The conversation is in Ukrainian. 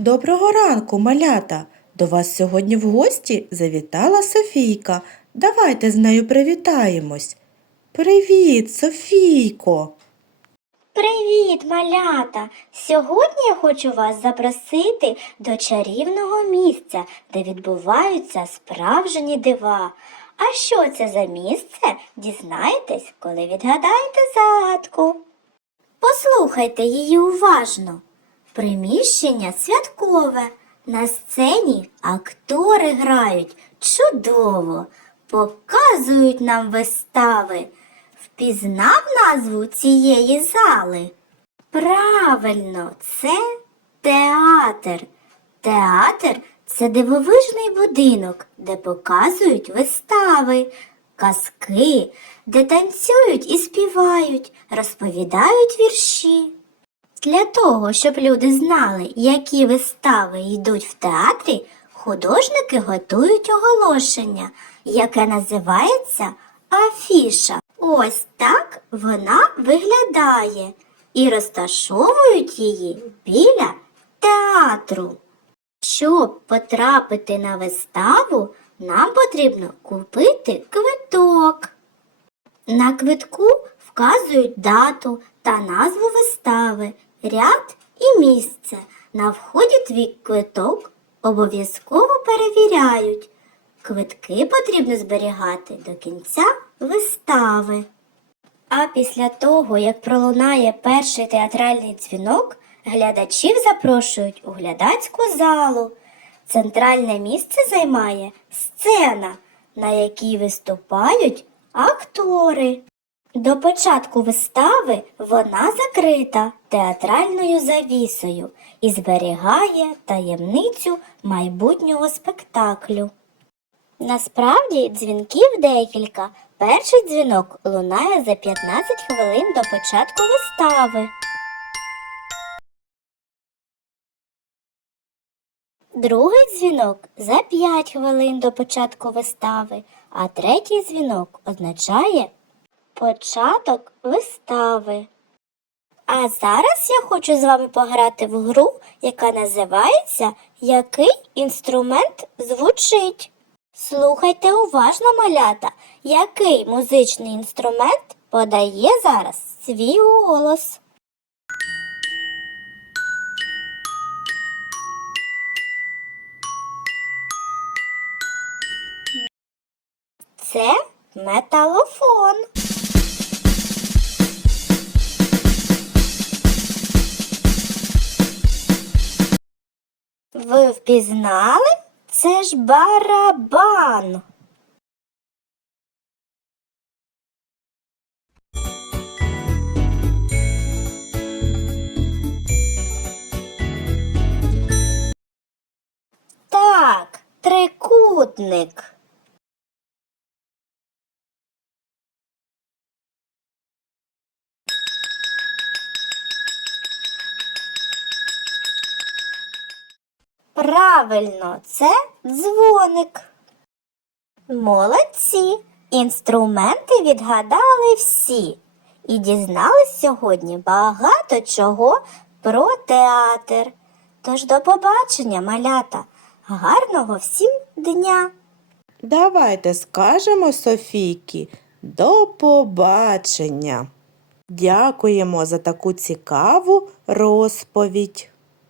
Доброго ранку, малята! До вас сьогодні в гості завітала Софійка. Давайте з нею привітаємось. Привіт, Софійко! Привіт, малята! Сьогодні я хочу вас запросити до чарівного місця, де відбуваються справжні дива. А що це за місце? Дізнаєтесь, коли відгадаєте загадку. Послухайте її уважно. Приміщення святкове. На сцені актори грають чудово, показують нам вистави. Впізнав назву цієї зали? Правильно, це театр. Театр це дивовижний будинок, де показують вистави, казки, де танцюють і співають, розповідають вірші. Для того, щоб люди знали, які вистави йдуть в театрі, художники готують оголошення, яке називається афіша. Ось так вона виглядає і розташовують її біля театру. Щоб потрапити на виставу, нам потрібно купити квиток. На квитку вказують дату та назву вистави, ряд і місце. На вході твій квиток обов'язково перевіряють. Квитки потрібно зберігати до кінця вистави. А після того, як пролунає перший театральний дзвінок, глядачів запрошують у глядацьку залу. Центральне місце займає сцена, на якій виступають актори. До початку вистави вона закрита театральною завісою і зберігає таємницю майбутнього спектаклю. Насправді дзвінків декілька. Перший дзвінок лунає за 15 хвилин до початку вистави. Другий дзвінок за 5 хвилин до початку вистави, а третій дзвінок означає початок вистави. А зараз я хочу з вами пограти в гру, яка називається Який інструмент звучить. Слухайте уважно, малята, який музичний інструмент подає зараз свій голос. Це металофон. Ви впізнали? Це ж барабан. Так, трикутник. Правильно, це дзвоник. Молодці. Інструменти відгадали всі. І дізнались сьогодні багато чого про театр. Тож до побачення, малята. Гарного всім дня! Давайте скажемо Софійки до побачення. Дякуємо за таку цікаву розповідь.